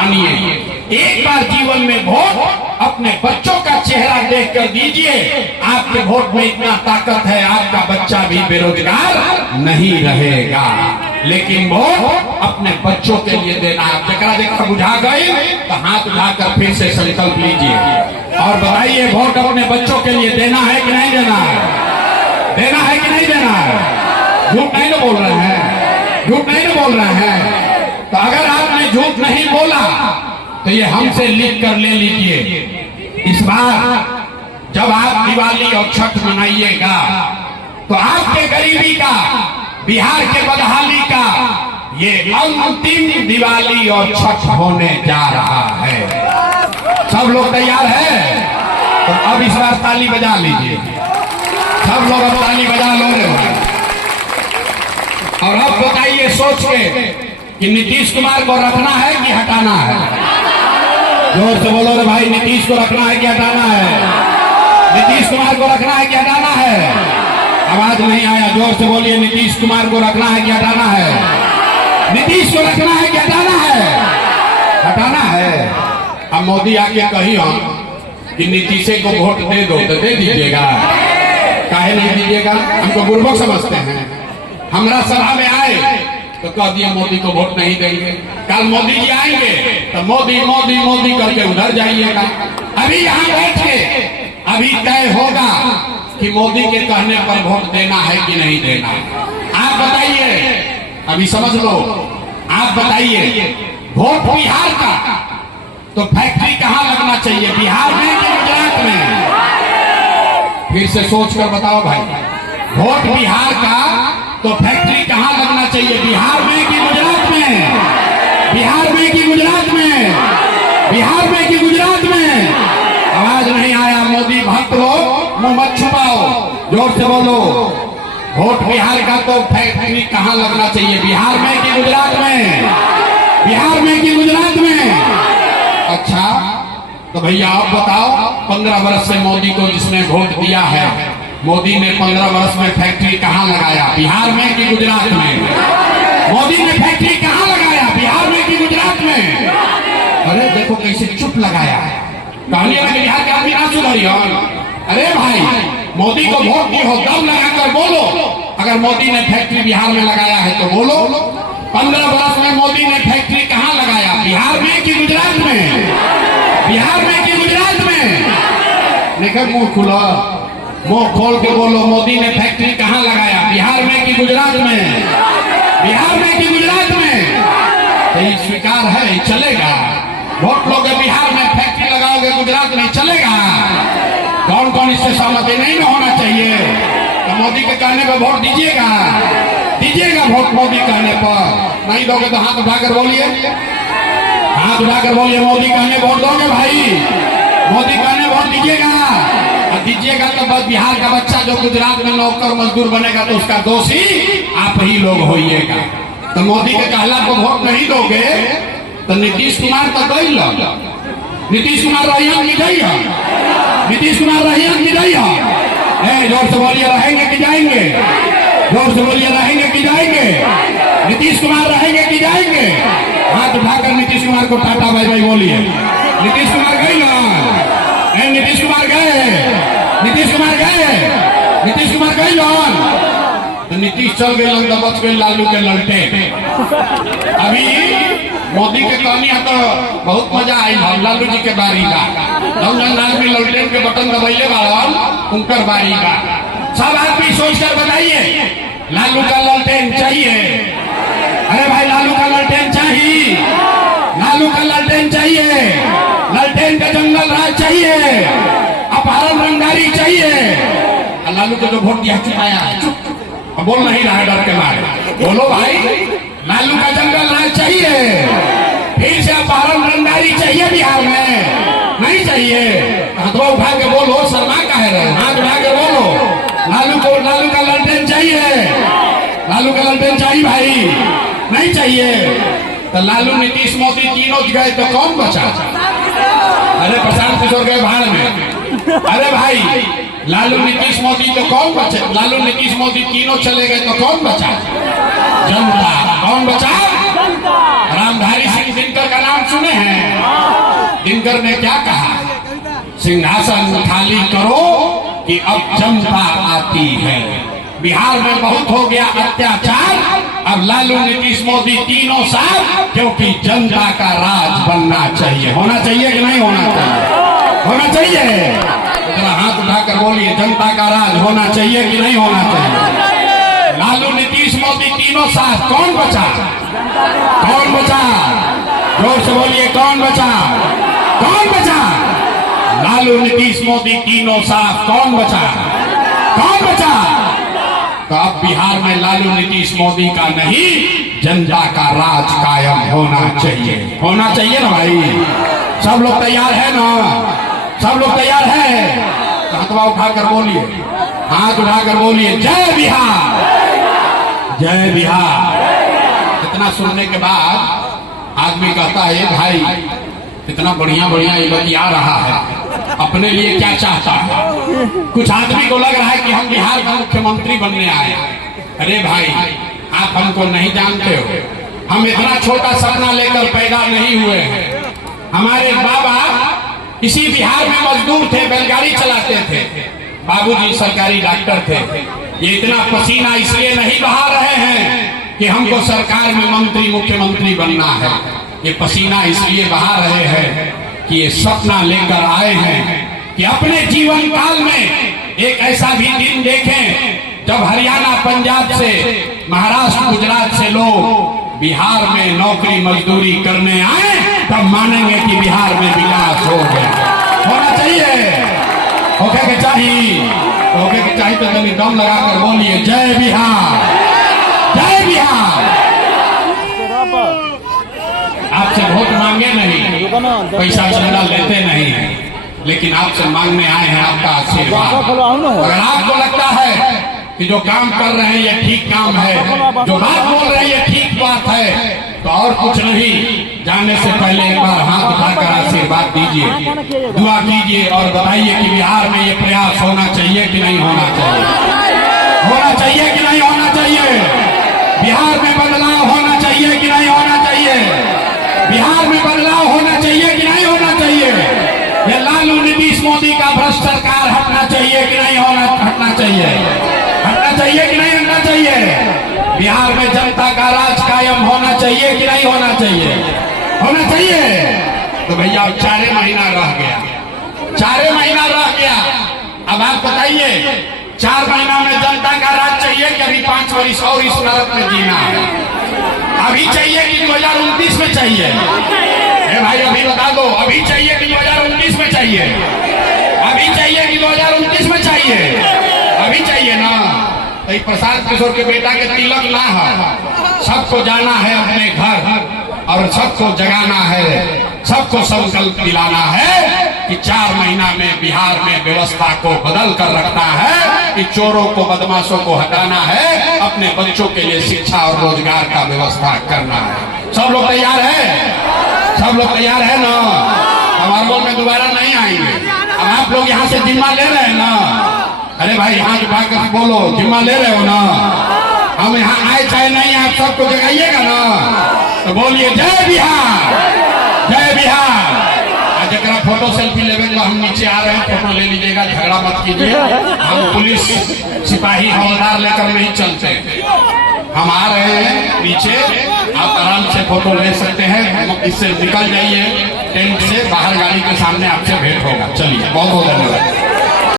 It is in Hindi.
मानिए, एक बार जीवन में वोट अपने बच्चों का चेहरा देखकर दीजिए। आपके वोट में इतना ताकत है, आपका बच्चा भी बेरोजगार नहीं रहेगा। लेकिन वोट अपने बच्चों के लिए देना। आप जरा देखा बुझा गए तो हाथ उठाकर फिर से संकल्प लीजिए और बताइए, वोट अपने बच्चों के लिए देना है कि नहीं देना है? देना है कि नहीं देना है? झूठ नहीं ना बोल रहे हैं, झूठ नहीं ना बोल रहे हैं। तो अगर आपने झूठ नहीं बोला तो ये हमसे लिख कर ले लीजिए। इस बार जब आप दिवाली और छठ मनाइएगा तो आपके गरीबी का, बिहार के बदहाली का ये अंतिम दिवाली और छठ होने जा रहा है। सब लोग तैयार है? तो अब इस बार ताली बजा लीजिए। सब लोग अब ताली बजा लो रे। और अब बताइए सोच के कि नीतीश कुमार को रखना है कि हटाना है? जोर से बोलो रे भाई, नीतीश को रखना है कि हटाना है? नीतीश कुमार को रखना है कि हटाना है? आवाज नहीं आया, जोर से बोलिए। नीतीश कुमार को रखना है कि हटाना है? नीतीश को रखना है कि हटाना है? हटाना है। अब मोदी आके कही हम कि नीतीश को वोट दे दो तो दे दीजिएगा? काहे नहीं दीजिएगा? हमको बुर्बक समझते हैं। हमरा सभा में आए तो कह दिया मोदी को वोट नहीं देंगे। कल मोदी जी आएंगे तो मोदी मोदी मोदी करके उधर जाइएगा। अभी यहाँ बैठ के अभी तय होगा कि मोदी के कहने पर वोट देना है कि नहीं देना। आप बताइए, अभी समझ लो। आप बताइए, वोट बिहार का तो फैक्ट्री कहाँ लगना चाहिए, बिहार में कि गुजरात में? फिर से सोच कर बताओ भाई, वोट बिहार का तो फैक्ट्री कहाँ लगना चाहिए, बिहार में कि गुजरात में? बिहार में कि गुजरात में? बिहार में कि गुजरात में? आवाज नहीं आया। मोदी भक्त लोग मुंह मत छुपाओ, जोर से बोलो। वोट बिहार का तो फैक्ट्री कहाँ लगना चाहिए, बिहार में कि गुजरात में? बिहार में कि गुजरात में? अच्छा तो भैया आप बताओ, 15 वर्ष से मोदी को जिसने वोट दिया है, मोदी ने 15 वर्ष में फैक्ट्री कहाँ लगाया, बिहार में कि गुजरात में? मोदी ने फैक्ट्री कहाँ लगाया, बिहार में कि गुजरात में? अरे देखो कैसे चुप लगाया। कहानी बिहार के आदमी ना सुधरी। अरे भाई, मोदी को वोट दी हो, दम लगाकर बोलो। अगर मोदी ने फैक्ट्री बिहार में लगाया है तो बोलो। 15 वर्ष में मोदी ने फैक्ट्री कहाँ लगाया, बिहार में कि गुजरात में? बिहार में कि गुजरात में? देखो मुंह खुला, मुंह खोल के बोलो। मोदी ने फैक्ट्री कहाँ लगाया, बिहार में कि गुजरात में? बिहार में कि गुजरात में? तो ये स्वीकार है, चलेगा? वोट लोगे बिहार में, फैक्ट्री लगाओगे गुजरात में, चलेगा? कौन कौन इससे सहमति नहीं ना होना चाहिए? तो मोदी के कहने पर वोट दीजिएगा? दीजिएगा वोट मोदी कहने पर? नहीं दोगे तो हाथ उठाकर बोलिए, हाथ उठाकर बोलिए। मोदी कहने वोट दोगे भाई? मोदी कहने वोट दीजिएगा? दीजिएगा तो बस बिहार का बच्चा जो गुजरात में नौकर मजदूर बनेगा तो उसका दोषी आप ही लोग होइएगा। तो मोदी के कहला को वोट नहीं दोगे तो नीतीश कुमार तो गई लो। नीतीश कुमार रहियन की जाइए, नीतीश कुमार रहियन की जाइए। जोर से बोलिए, रहेंगे कि जाएंगे? जोर से बोलिए, रहेंगे कि जाएंगे? नीतीश कुमार रहेंगे कि जाएंगे? हाथ उठाकर नीतीश कुमार को टाटा बाय बाय बोलिए। नीतीश कुमार गई ना? नीतीश कुमार गए, नीतीश कुमार गए, नीतीश कुमार गए लोन। तो नीतीश चल गए तो बच गए लालू के ललटे। अभी मोदी के कहनी है तो बहुत मजा आई। लालू जी के बारी का लाल में ललटेन के बटन दबाइले वाला उनकर बारी का। सब आदमी सोचकर बताइए, लालू का ललटेन चाहिए? अरे भाई, लालू का ललटेन चाहिए, लालू का ललटेन चाहिए, ललटेन का जंगल राज चाहिए, अपहरण रंगारी चाहिए। लालू को जो वोट दिया चुकाया है, चुप बोल नहीं रहा है डर के मारे। बोलो भाई, लालू का जंगल राज चाहिए? फिर से अपहरण रंगारी चाहिए बिहार में? नहीं चाहिए? हाथों उठा के बोलो, शर्मा का है, हाथ उठा के बोलो। लालू को, लालू का ललटेन चाहिए? लालू का ललटेन चाहिए भाई? नहीं चाहिए? तो लालू नीतीश मोदी तीनों गए तो कौन बचा? अरे प्रशांत किशोर गए भाड़ में। अरे भाई, लालू नीतीश मोदी तो कौन बचे? लालू नीतीश मोदी तीनों चले गए तो कौन बचा? जनता। कौन बचा? रामधारी सिंह दिनकर का नाम सुने हैं? दिनकर ने क्या कहा, सिंहासन खाली करो कि अब जनता आती है। बिहार में बहुत हो गया अत्याचार, अब लालू नीतीश मोदी तीनों साथ, क्योंकि जनता का राज बनना चाहिए। होना चाहिए कि नहीं होना चाहिए? होना चाहिए। जरा हाथ उठाकर बोलिए, जनता का राज होना चाहिए कि नहीं होना चाहिए? लालू नीतीश मोदी तीनों साथ, कौन बचा? कौन बचा? जोर से बोलिए, कौन बचा? कौन बचा? लालू नीतीश मोदी तीनों साथ, कौन बचा? कौन बचा? तो अब बिहार में लालू नीतीश मोदी का नहीं, जनता का राज कायम होना चाहिए। होना चाहिए ना भाई? सब लोग तैयार है ना? सब लोग तैयार है? हाथवा उठाकर बोलिए, हाथ उठाकर बोलिए, जय बिहार, जय बिहार। इतना सुनने के बाद आदमी कहता है, भाई इतना बढ़िया बढ़िया ये बतिया रहा है, अपने लिए क्या चाहता है? कुछ आदमी को लग रहा है कि हम बिहार का मुख्यमंत्री बनने आए। अरे भाई, आप हमको नहीं जानते हो, हम इतना छोटा सपना लेकर पैदा नहीं हुए हैं। हमारे बाबा इसी बिहार में मजदूर थे, बैलगाड़ी चलाते थे, बाबूजी सरकारी डॉक्टर थे। ये इतना पसीना इसलिए नहीं बहा रहे हैं कि हमको सरकार में मंत्री मुख्यमंत्री बनना है। ये पसीना इसलिए बहा रहे हैं कि ये सपना लेकर आए हैं कि अपने जीवन काल में एक ऐसा भी दिन देखें जब हरियाणा, पंजाब से, महाराष्ट्र, गुजरात से लोग बिहार में नौकरी मजदूरी करने आए, तब मानेंगे कि बिहार में विकास हो गया। होना चाहिए, होके के चाहिए, होके के चाहिए। तो कभी दम लगाकर बोलिए, जय बिहार, जय बिहार। आपसे वोट मांगे नहीं, पैसा चंदा लेते नहीं, लेकिन आपसे मांगने आए हैं आपका आशीर्वाद। अगर आपको लगता है कि जो काम कर रहे हैं ये ठीक काम है, जो बात बोल रहे हैं ये ठीक बात है, तो और कुछ नहीं, जाने से पहले एक बार हाथ उठाकर आशीर्वाद दीजिए, दुआ कीजिए और बताइए कि बिहार में ये प्रयास होना चाहिए कि नहीं होना चाहिए? होना चाहिए कि नहीं होना चाहिए? बिहार में बदलाव होना चाहिए कि नहीं होना चाहिए? बिहार में बदलाव होना चाहिए कि नहीं होना चाहिए? ये लालू नीतीश मोदी का भ्रष्ट सरकार हटना चाहिए कि नहीं हटना चाहिए? हटना चाहिए कि नहीं हटना चाहिए? बिहार में जनता का राज कायम होना चाहिए कि नहीं होना चाहिए? होना चाहिए। तो भैया 4 महीना रह गया, 4 महीना रह गया। अब आप बताइए, 4 महीना में जनता का राज चाहिए कि अभी 5 वर्ष और इस नरक में जीना है? अभी चाहिए कि 2029 में चाहिए? भाई अभी बता दो, अभी चाहिए कि 2029 में चाहिए? अभी चाहिए कि 2029 में चाहिए? अभी चाहिए ना? तो प्रसाद किशोर के बेटा के तिलक ना है, सबको जाना है अपने घर और सबको जगाना है, सबको संकल्प दिलाना है कि 4 महीना में बिहार में व्यवस्था को बदल कर रखना है, कि चोरों को, बदमाशों को हटाना है, अपने बच्चों के लिए शिक्षा और रोजगार का व्यवस्था करना है। सब लोग तैयार है? सब लोग तैयार है ना? हमारे में दोबारा नहीं आएंगे। अब आप लोग यहाँ से जिम्मा ले रहे हैं ना? अरे भाई हाथ उठाकर बोलो, जिम्मा ले रहे हो ना? हम यहाँ आए चाहे नहीं, आप सबको जगाइएगा ना? तो बोलिए, जय बिहार, जय बिहार। जरा फोटो सेल्फी लेवे तो हम नीचे आ रहे हैं, फोटो ले लीजिएगा, झगड़ा मत कीजिए। हम पुलिस सिपाही हवलदार लेकर नहीं चलते, हम आ रहे हैं नीचे, आप आराम से फोटो ले सकते हैं। इससे निकल जाइए टेंट से बाहर, गाड़ी के सामने आपसे भेंट होगा। चलिए, बहुत बहुत धन्यवाद।